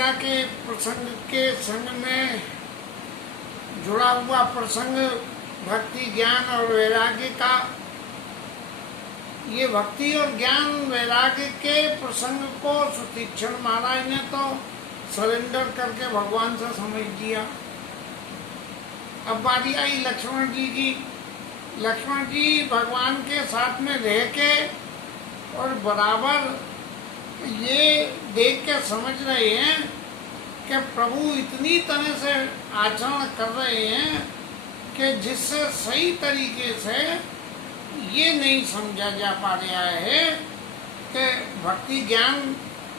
लीला के प्रसंग के संग में जुड़ा हुआ प्रसंग भक्ति, ज्ञान और वैराग्य का। ये भक्ति और ज्ञान वैराग्य के प्रसंग को सुतीक्षण महाराज ने तो सरेंडर करके भगवान से समझ लिया। अब बारी आई लक्ष्मण जी की। लक्ष्मण जी भगवान के साथ में रह के और बराबर ये देख के समझ रहे हैं कि प्रभु इतनी तरह से आचरण कर रहे हैं कि जिससे सही तरीके से ये नहीं समझा जा पा रहा है कि भक्ति, ज्ञान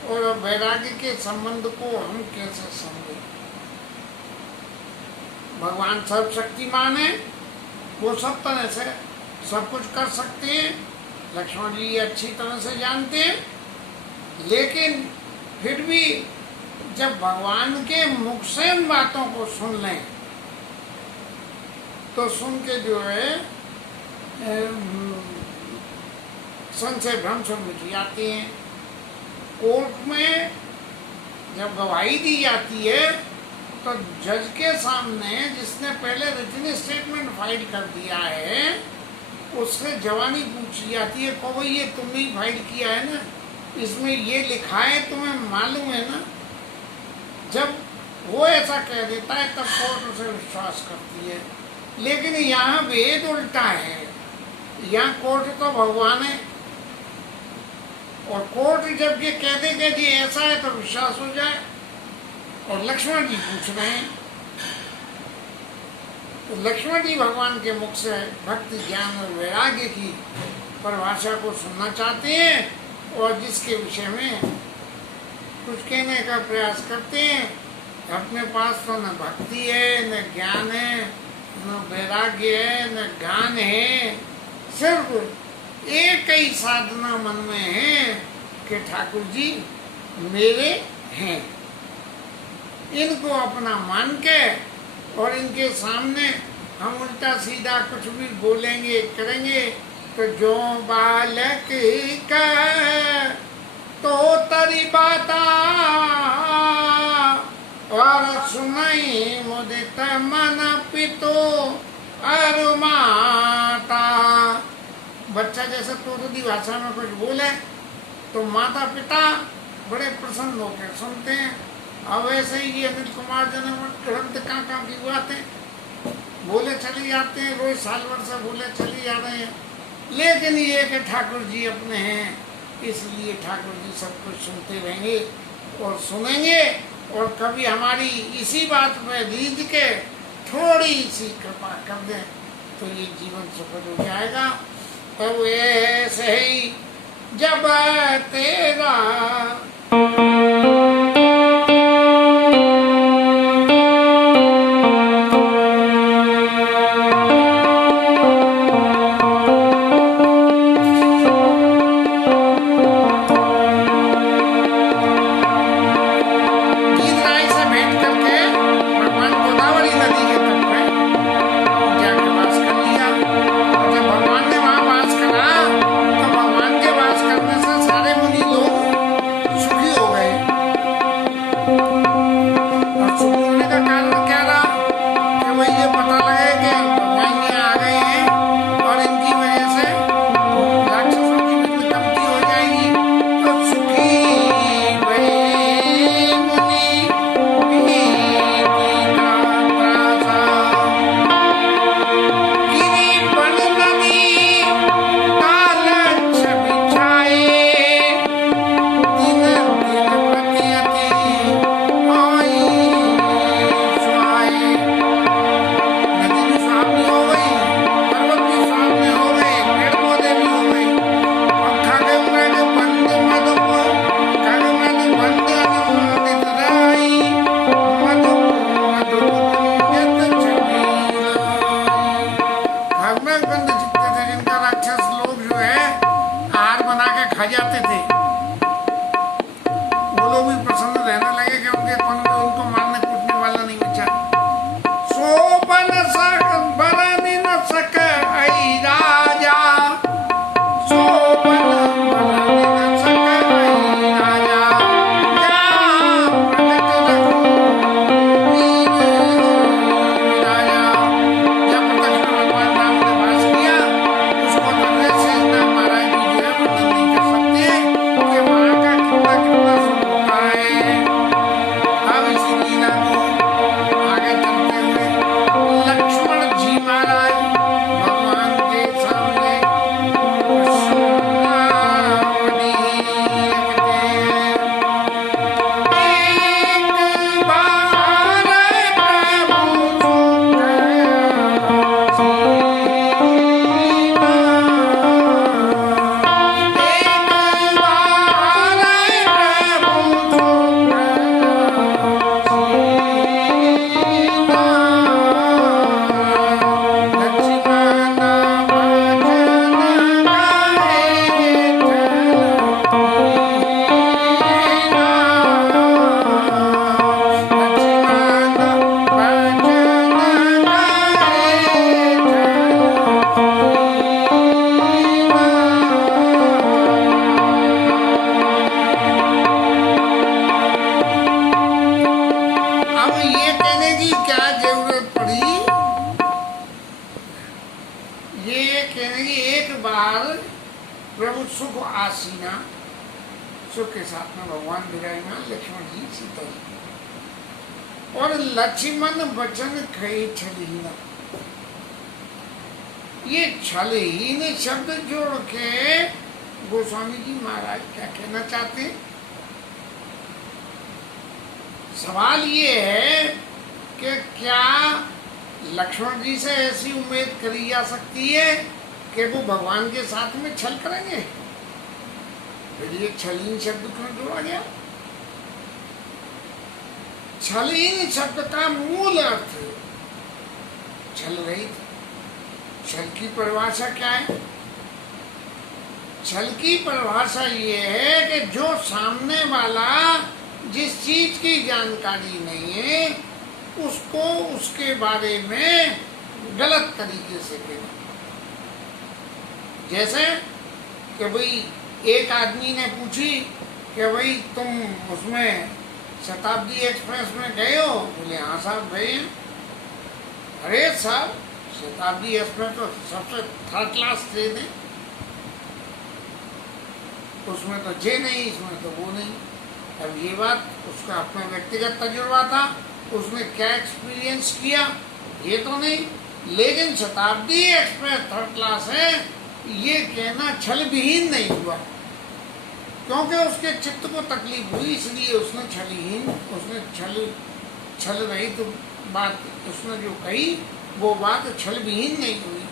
और वैराग्य के संबंध को हम कैसे समझें। भगवान सर्वशक्तिमान है, वो सब तरह से सब कुछ कर सकते हैं, लक्ष्मण जी अच्छी तरह से जानते हैं। लेकिन फिर भी जब भगवान के मुख से उन बातों को सुन लें तो सुन के जो है संशय भ्रम से मिट जाते हैं। कोर्ट में जब गवाही दी जाती है तो जज के सामने जिसने पहले रिटन स्टेटमेंट फाइल कर दिया है उससे जवानी पूछी जाती है, को ये तुमने ही फाइल किया है ना, इसमें ये लिखा है, तुम्हें मालूम है ना। जब वो ऐसा कह देता है तब कोर्ट उसे विश्वास करती है। लेकिन यहाँ भेद उल्टा है, यहाँ कोर्ट तो भगवान है और कोर्ट जब ये कह देगा जी ऐसा है तो विश्वास हो जाए। और लक्ष्मण जी पूछ रहे हैं तो लक्ष्मण जी भगवान के मुख से भक्ति, ज्ञान और वैराग्य की परिभाषा को सुनना चाहते हैं और जिसके विषय में कुछ कहने का प्रयास करते हैं। अपने पास तो न भक्ति है, न ज्ञान है, न वैराग्य है, न ज्ञान है, सिर्फ एक ही साधना मन में है कि ठाकुर जी मेरे हैं। इनको अपना मान के और इनके सामने हम उल्टा सीधा कुछ भी बोलेंगे करेंगे तो जो बालक का तो तरी बाता और सुनाई मुदित मन पितो और माता। बच्चा जैसे तोतली भाषा में कुछ बोले तो माता पिता बड़े प्रसन्न होकर सुनते हैं। अब ऐसे ही ये अनिल कुमार जी ने ग्रंथ कहाँ की बातें बोले चले जाते हैं, रोज साल भर से बोले चले जा रहे हैं। लेकिन ये कि ठाकुर जी अपने हैं, इसलिए ठाकुर जी सब कुछ सुनते रहेंगे और सुनेंगे। और कभी हमारी इसी बात में रीझ के थोड़ी सी कृपा कर दें तो ये जीवन सफल हो जाएगा। तो ऐसे ही जब तेरा सुखी हो गए। बार प्रभु सुख आसीना, सुख के साथ में भगवान विराजमान, लक्ष्मण जी सीता जी। और लक्ष्मण वचन कहे छलहीना, ये छलहीन शब्द जोड़ के गोस्वामी जी महाराज क्या कहना चाहते हैं? सवाल ये है कि क्या लक्ष्मण जी से ऐसी उम्मीद करी जा सकती है कि वो भगवान के साथ में छल करेंगे? फिर ये छलहीन शब्द क्यों जोड़ा गया? छलहीन शब्द का मूल अर्थ छल रहित। छल की परिभाषा क्या है? छल की परिभाषा ये है कि जो सामने वाला जिस चीज की जानकारी नहीं है उसको उसके बारे में गलत तरीके से कहना। जैसे कि भाई एक आदमी ने पूछी कि भाई तुम उसमें शताब्दी एक्सप्रेस में गए हो? बोले हाँ साहब गए हैं। अरे साहब शताब्दी एक्सप्रेस तो सबसे थर्ड क्लास ट्रेन है, उसमें तो ये नहीं, इसमें तो वो नहीं। अब ये बात उसका अपना व्यक्तिगत तजुर्बा था, उसने क्या एक्सपीरियंस किया ये तो नहीं, लेकिन शताब्दी एक्सप्रेस थर्ड क्लास है ये कहना छल विहीन नहीं हुआ, क्योंकि उसके चित्त को तकलीफ हुई, इसलिए उसने छलहीन, उसने छल रहित तो बात उसने जो कही वो बात छल विहीन नहीं हुई।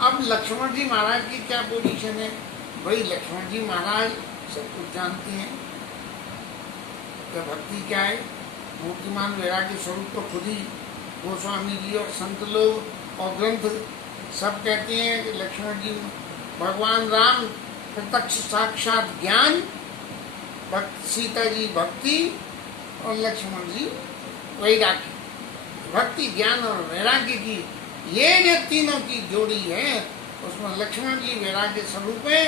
अब लक्ष्मण जी महाराज की क्या पोजीशन है? भाई लक्ष्मण जी महाराज सब कुछ जानते हैं कि भक्ति क्या है, मूर्तिमान वैराग्य स्वरूप तो खुद ही गोस्वामी जी और संत लोग और ग्रंथ सब कहते हैं कि लक्ष्मण जी भगवान राम प्रत्यक्ष साक्षात ज्ञान, सीता जी भक्ति और लक्ष्मण जी वैराग्य। भक्ति ज्ञान और वैराग्य की ये जो तीनों की जोड़ी है उसमें लक्ष्मण जी वैराग्य स्वरूप है,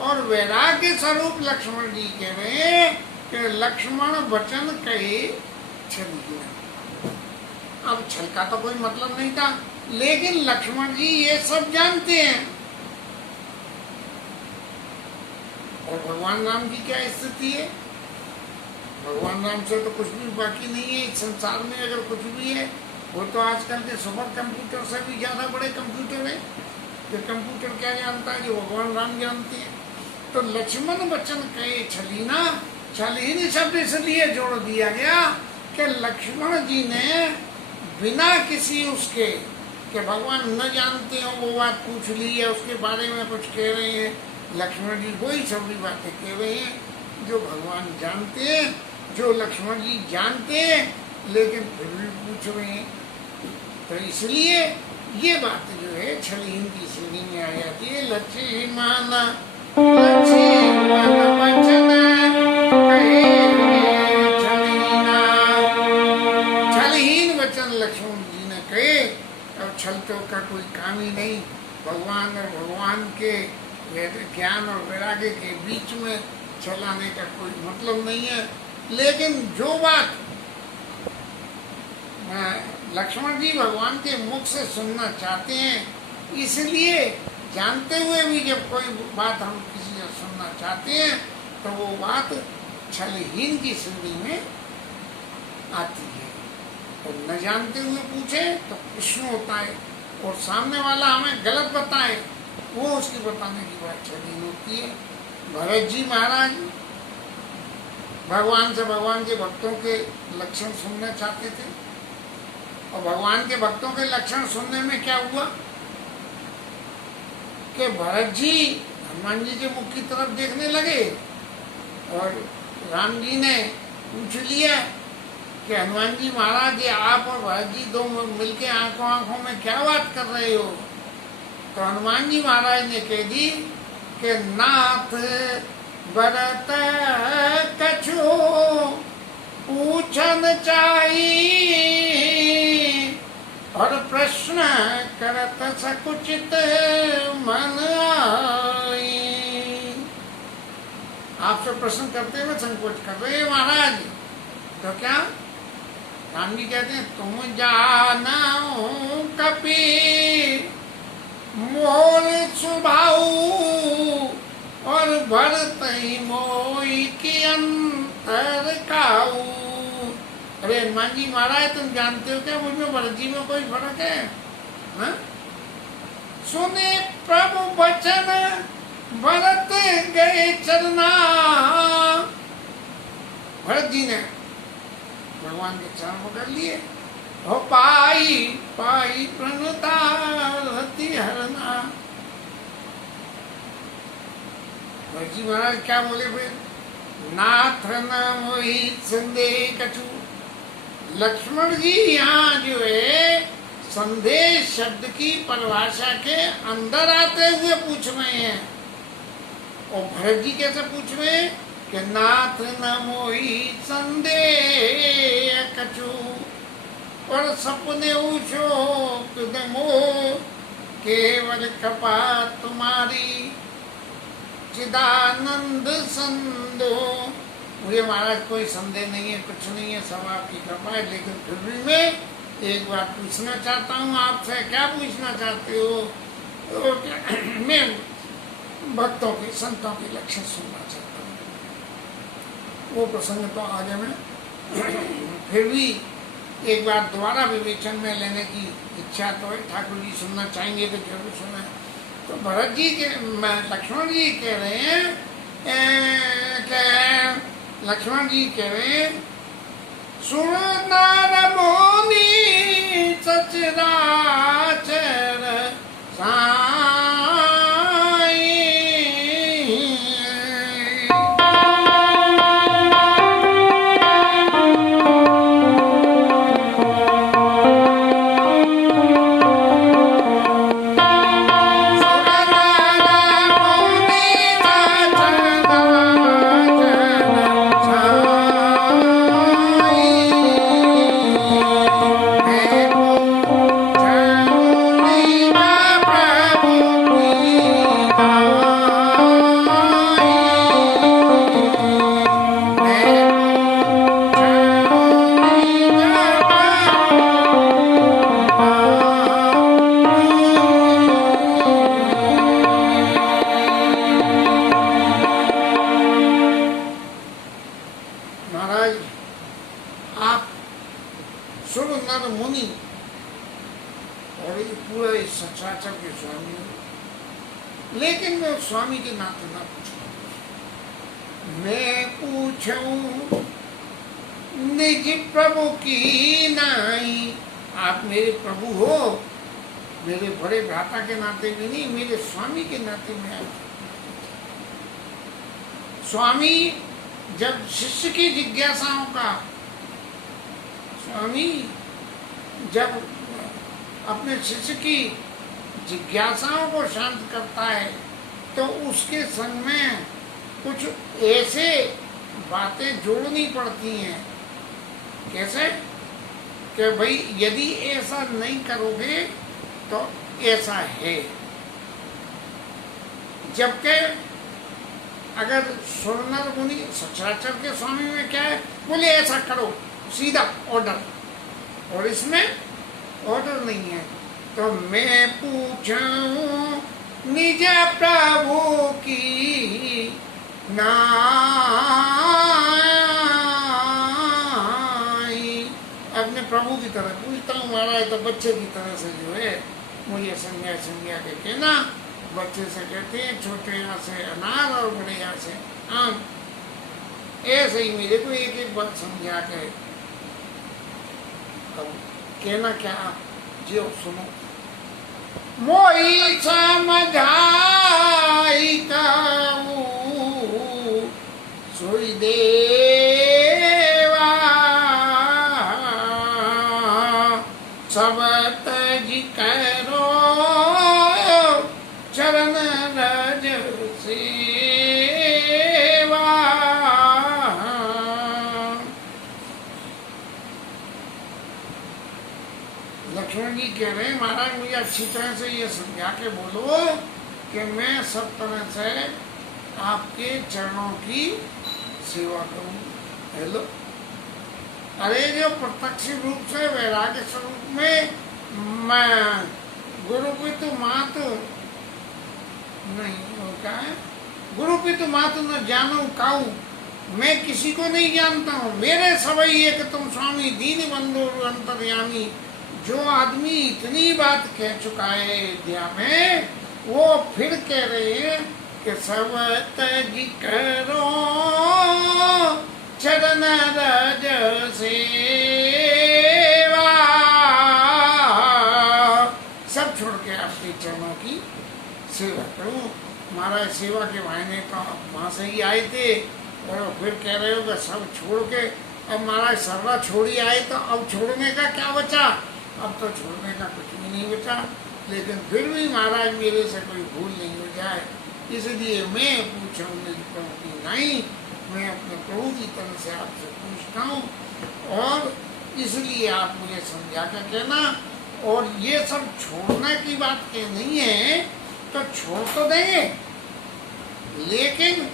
और वैराग्य स्वरूप लक्ष्मण जी कह रहे हैं कि लक्ष्मण वचन कहे छल। अब छल का तो कोई मतलब नहीं था, लेकिन लक्ष्मण जी ये सब जानते हैं। और भगवान राम की क्या स्थिति है? भगवान राम से तो कुछ भी बाकी नहीं है इस संसार में। अगर कुछ भी है वो तो आजकल के सुपर कंप्यूटर से भी ज्यादा बड़े कंप्यूटर है। जो कंप्यूटर क्या जानता है जो भगवान राम जानते हैं। तो लक्ष्मण वचन कहे छलीना, छलहीन शब्द इसलिए जोड़ दिया गया कि लक्ष्मण जी ने बिना किसी उसके कि भगवान न जानते हो वो बात पूछ ली है, उसके बारे में कुछ कह रहे हैं। लक्ष्मण जी वही सभी बातें कह रहे हैं जो भगवान जानते हैं, जो लक्ष्मण जी जानते हैं, लेकिन फिर भी पूछ रहे हैं। तो इसलिए ये बात जो है छलहीन की श्रेणी में आ जाती है। लक्ष्मण वचन कहे छलीना, छलहीन वचन लक्ष्मण जी ने कहे। अब छल तो का कोई काम ही नहीं। भगवान और भगवान के ज्ञान और वैराग्य के बीच में छलाने का कोई मतलब नहीं है। लेकिन जो बात लक्ष्मण जी भगवान के मुख से सुनना चाहते हैं, इसलिए जानते हुए भी जब कोई बात हम किसी से सुनना चाहते हैं तो वो बात छलहीन की श्रेणी में आती है। और न जानते हुए पूछे तो प्रश्न होता है, और सामने वाला हमें गलत बताए वो उसकी बताने की बात छलहीन होती है। भरत जी महाराज भगवान से भगवान के भक्तों के लक्षण सुनना चाहते थे, और भगवान के भक्तों के लक्षण सुनने में क्या हुआ कि भरत जी हनुमान जी के मुख की तरफ देखने लगे, और राम जी ने पूछ लिया कि हनुमान जी महाराज ये आप और भरत जी दो मिलके आंखों आंखों में क्या बात कर रहे हो? तो हनुमान जी महाराज ने कह दी कि नाथ भरत कछु पूछन चाहिए, और प्रश्न करत सकुचित मन आई। आपसे प्रश्न करते हुए संकोच कर रहे हैं महाराज। तो क्या राम जी कहते हैं तुम जानो कपि मोल स्वभाव और भरत ही मोई की अंतर काऊ। अरे हनुमान जी महाराज, तुम जानते हो क्या मुझमें भरत जी में कोई फर्क है? हा? सुने प्रभु वचन भरत गए चरना। भरत जी ने भगवान के चरण पकड़ लिए। हो पाई पाई प्रणता रति हरना। भरत जी महाराज क्या बोले फिर? नाथ न मोहि संदेह कछु। लक्ष्मण जी यहाँ जो है संदेश शब्द की परिभाषा के अंदर आते हुए पूछ रहे हैं। और भरत जी कैसे पूछ रहे हैं कि नाथ न मोहि संदेह कछु और सपने शोक मोह केवल कृपा तुम्हारी चिदानंद संदो। मुझे महाराज कोई संदेह नहीं है, कुछ नहीं है, सब आपकी कृपा है। लेकिन फिर भी मैं एक बात पूछना चाहता हूँ आपसे। क्या पूछना चाहते हो? तो मैं भक्तों की संतों के लक्षण सुनना चाहता हूँ। वो प्रसंग तो आगे में फिर भी एक बार दोबारा विवेचन में लेने की इच्छा तो है। ठाकुर जी सुनना चाहेंगे तो जरूर सुना। तो भरत जी के लक्ष्मण जी कह रहे हैं लक्ष्मण जी कह रहे हैं सुन नार मोनी सचराचर लेकिन मैं स्वामी के नाते ना पूछूं। मैं पूछूं निज प्रभु की नाई। आप मेरे प्रभु हो, मेरे बड़े भ्राता के नाते भी नहीं, मेरे स्वामी के नाते में आए। स्वामी जब शिष्य की जिज्ञासाओं का, स्वामी जब अपने शिष्य की जिज्ञासाओं को शांत करता है तो उसके संग में कुछ ऐसे बातें जोड़नी पड़ती हैं। कैसे? कि भाई यदि ऐसा नहीं करोगे तो ऐसा है। जबकि अगर सुरनर मुनि सचराचर के स्वामी में क्या है, बोले ऐसा करो, सीधा ऑर्डर, और इसमें ऑर्डर नहीं है। तो मैं पूछूं निज प्रभु की नाई। अपने प्रभु की तरह पूछता हूँ महाराज। तो बच्चे की तरह से जो है मुझे संज्ञा के कहना। बच्चे से कहते हैं छोटे यहाँ से अनार और बड़े यहाँ से आम। ऐसे ही मेरे को एक एक बात समझा के अब कहना क्या, आप जो सुनो। मोई समझाई काऊ सोई देवा सब तज करो चरण रज सेवा। लक्ष्मण जी कह रहे हैं महाराज मुझे अच्छी तरह से ये समझा के बोलो कि मैं सब तरह से आपके चरणों की सेवा करूं। हेलो, अरे जो प्रत्यक्ष रूप से वैराग्य स्वरूप में मैं गुरु पितु मातु नहीं, वो क्या है, गुरु पितु मातु न जानो काऊ, मैं किसी को नहीं जानता हूँ, मेरे सवई एक तुम स्वामी दीन बंधु अंतर्यामी। जो आदमी इतनी बात कह चुका है अयोध्या में, वो फिर कह रहे हैं कि सब तज करो चरण रज सेवा, सब छोड़ के आपके चरणों की सेवा करूं। महाराज सेवा के मायने तो वहां से ही आए थे, और फिर कह रहे हो कि सब छोड़ के, अब महाराज सर्रा छोड़ी आए तो अब छोड़ने का क्या बचा, अब तो छोड़ने का कुछ भी नहीं बचा। लेकिन फिर भी महाराज मेरे से कोई भूल नहीं हो जाए, इसलिए मैं पूछूंगी कि नहीं, मैं अपने प्रभु की तरफ से आपसे पूछता हूँ, और इसलिए आप मुझे समझा कर कहना। और ये सब छोड़ने की बात के नहीं है, तो छोड़ तो देंगे, लेकिन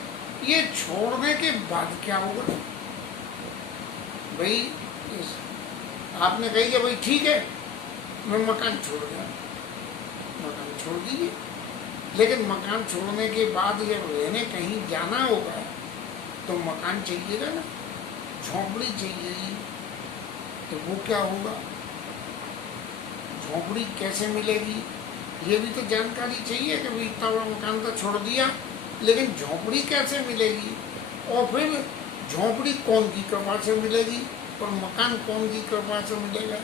ये छोड़ने के बाद क्या होगा भाई। आपने कही कि भाई ठीक है मैं मकान छोड़ गया, मकान छोड़ दीजिए, लेकिन मकान छोड़ने के बाद जब रहने कहीं जाना होगा तो मकान चाहिएगा ना, झोंपड़ी चाहिए, तो वो क्या होगा, झोंपड़ी कैसे मिलेगी, ये भी तो जानकारी चाहिए कि भाई इतना बड़ा मकान तो छोड़ दिया, लेकिन झोंपड़ी कैसे मिलेगी, और फिर झोंपड़ी कौन की कृपा से मिलेगी, और मकान कौन की कृपा से मिलेगा।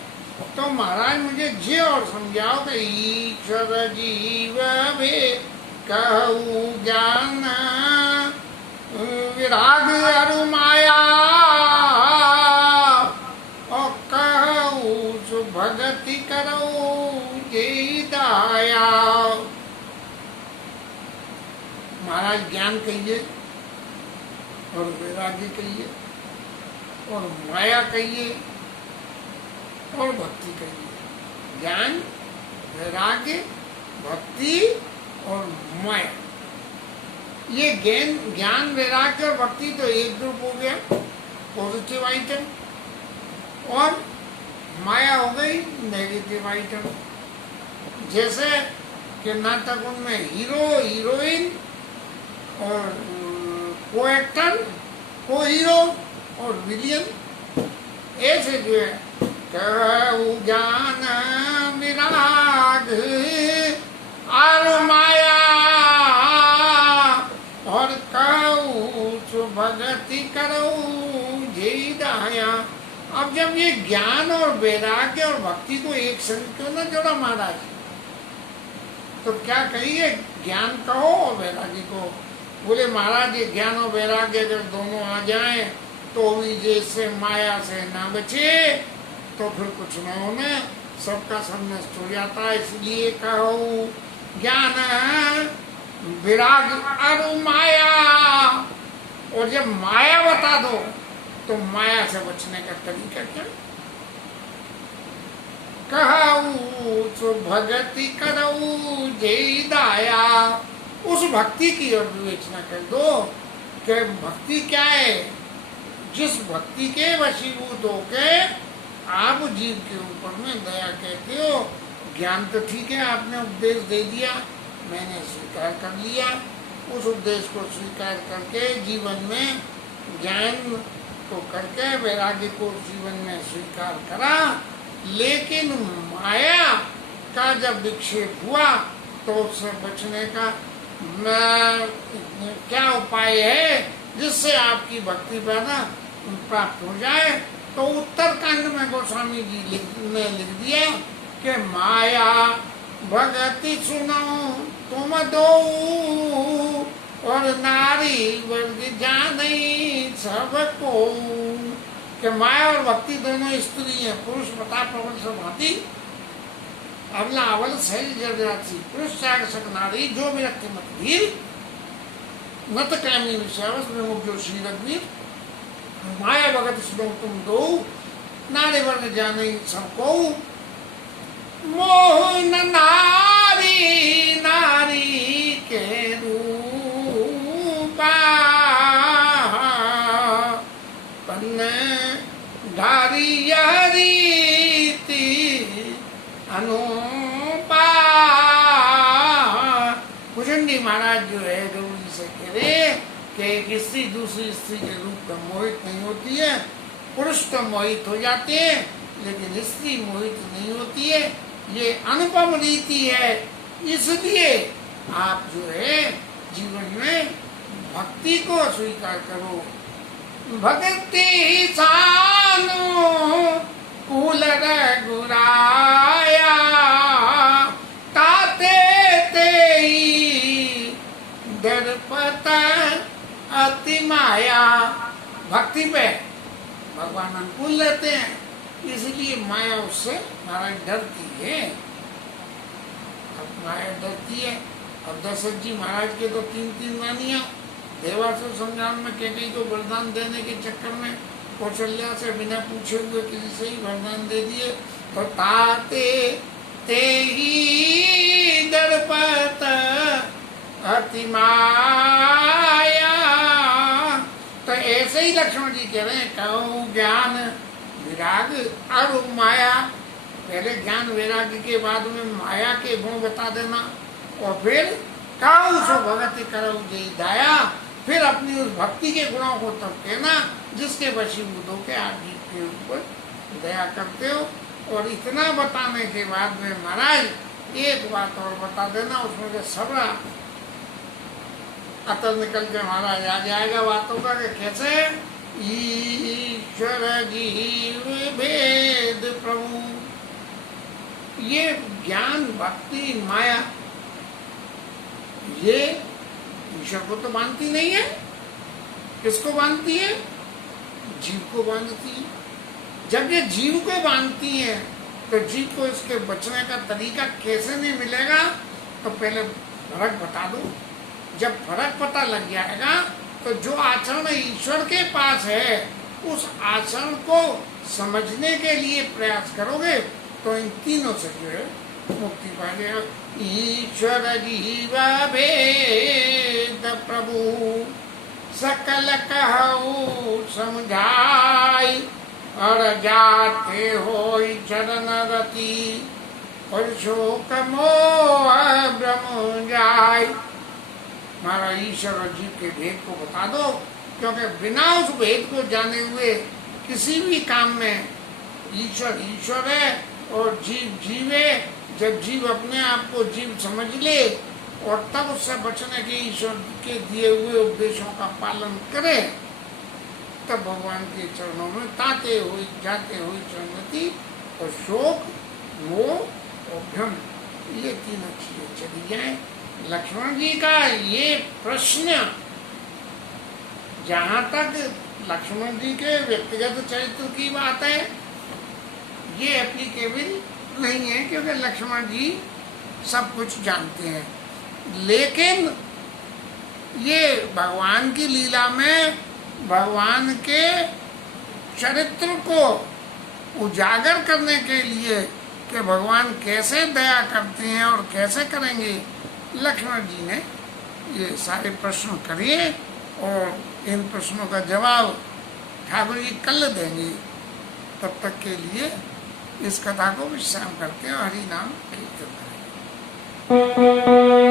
तो महाराज मुझे जे और समझाओ कि ईश्वर जीव भे कहू ज्ञान विराग अरु माया, और कहू सुभगति करो जे दाया। महाराज ज्ञान कहिए, और वैराग्य कहिए, और माया कहिए, और भक्ति कहिए। ज्ञान, वैराग्य, भक्ति और माया, ये ज्ञान वैराग्य और भक्ति तो एक ग्रुप हो गया, पॉजिटिव आइटम, और माया हो गई नेगेटिव आइटम। जैसे कि नाटक उनमें हीरो हीरोइन और को एक्टर, को हीरो और विलियन, ऐसे जो है कहू ज्ञान विराग और माया, और कहू भगति करो जे दाया। अब जब ये ज्ञान और वैराग्य और भक्ति को एक संग क्यों न जोड़ा महाराज, तो क्या कहिए, ज्ञान कहो और वैराग्य को। बोले महाराज ये ज्ञान और वैराग्य जब दोनों आ जाएं तो भी जैसे माया से ना बचे तो फिर कुछ न होने, सबका सब नष्ट हो जाता है। इसलिए कहो ज्ञान विराग और माया, और जब माया बता दो तो माया से बचने का तरीका क्या, कहू तो भगति करो जे दाया। उस भक्ति की ओर विवेचना कर दो कि भक्ति क्या है, जिस भक्ति के वशीभूत होके आप जीव के ऊपर में दया कहते हो। ज्ञान तो ठीक है, आपने उपदेश दे दिया, मैंने स्वीकार कर लिया, उस उपदेश को स्वीकार करके जीवन में ज्ञान को करके वैराग्य को जीवन में स्वीकार करा, लेकिन माया का जब विक्षेप हुआ तो उससे बचने का क्या उपाय है जिससे आपकी भक्ति पैदा प्राप्त हो जाए। तो उत्तरकांड में गोस्वामी जी ने लिख दिया कि माया भगति सुनो तुम दो, और नारी वर्ग जाने सबको। कि माया और भक्ति दोनों स्त्री है, पुरुष बता प्रबल से भांति अबला अवल शैल जर्जाती, पुरुष चार सक नारी जो विरक्ति मत भीर नत कामी विषयावस में जो श्री रघुवीर। माया भगत सुनो तुम दो, नारी वर्ग जाने सबको। मोहन नारी नारी के रूपा, पन्ने धारी रीति अनुपा। महाराज जो है गुरु जी से कह रहे कि एक स्त्री दूसरी स्त्री के रूप में मोहित नहीं होती है। पुरुष तो मोहित हो जाते हैं लेकिन स्त्री मोहित नहीं होती है। ये अनुपम रीति है। इसलिए आप जो है जीवन में भक्ति को स्वीकार करो। भक्ति सानु कुल रघुराया ताते तेई दर्पत अति माया। भक्ति पे भगवान अनुकूल रहते हैं, इसलिए माया उससे महाराज डरती है। अब माया डरती है। अब दशरथ जी महाराज के तो 3 रानियां देवासुर संग्राम में कैकेयी को वरदान देने के चक्कर में कौशल्या से बिना पूछे हुए किसी से ही वरदान दे दिए। तो ताते ते ही दर्पत अति माया। तो ऐसे ही लक्ष्मण जी कह रहे हैं कहूँ ज्ञान विराग और माया। पहले ज्ञान वैराग्य के बाद में माया के गुण बता देना और फिर कहूँ सो भगति करो जय दया। फिर अपनी उस भक्ति के गुणों को तब कहना जिसके वशीभूत होकर आप जी के ऊपर दया करते हो। और इतना बताने के बाद में महाराज एक बात और बता देना, उसमें से सबरा अतर निकल के महाराज आ जाएगा बातों का कि कैसे ईश्वर जीव भेद प्रभु। ये ज्ञान भक्ति माया ये ईश्वर को तो बांधती नहीं है। किसको बांधती है? जीव को बांधती है। जब ये जीव को बांधती है तो जीव को इसके बचने का तरीका कैसे नहीं मिलेगा? तो पहले फर्क बता दो। जब फर्क पता लग जाएगा तो जो आचरण ईश्वर के पास है उस आचरण को समझने के लिए प्रयास करोगे तो इन तीनों से जो है मुक्ति पाएगा। ईश्वर जीव भेद प्रभु सकल कहू समझाई। और जाते हो चरण रति और शोक मोह ब्रह्म जाय। हमारा ईश्वर और जीव के भेद को बता दो, क्योंकि बिना उस भेद को जाने हुए किसी भी काम में ईश्वर ईश्वर है और जीव जीव है। जब जीव अपने आप को जीव समझ ले और तब उससे बचने के ईश्वर के दिए हुए उपदेशों का पालन करे तब भगवान के चरणों में ताते हुए जाते हुए चरणती और शोक मोह और भ्रम ये तीनों चीजें चली जाए। लक्ष्मण जी का ये प्रश्न जहाँ तक लक्ष्मण जी के व्यक्तिगत चरित्र की बात है ये एप्लीकेबल नहीं है, क्योंकि लक्ष्मण जी सब कुछ जानते हैं। लेकिन ये भगवान की लीला में भगवान के चरित्र को उजागर करने के लिए कि भगवान कैसे दया करते हैं और कैसे करेंगे, लक्ष्मण जी ने ये सारे प्रश्न करिए और इन प्रश्नों का जवाब ठाकुर जी कल देंगे। तब तक के लिए इस कथा को विश्राम करते हैं और हरि नाम कीर्तन करेंगे।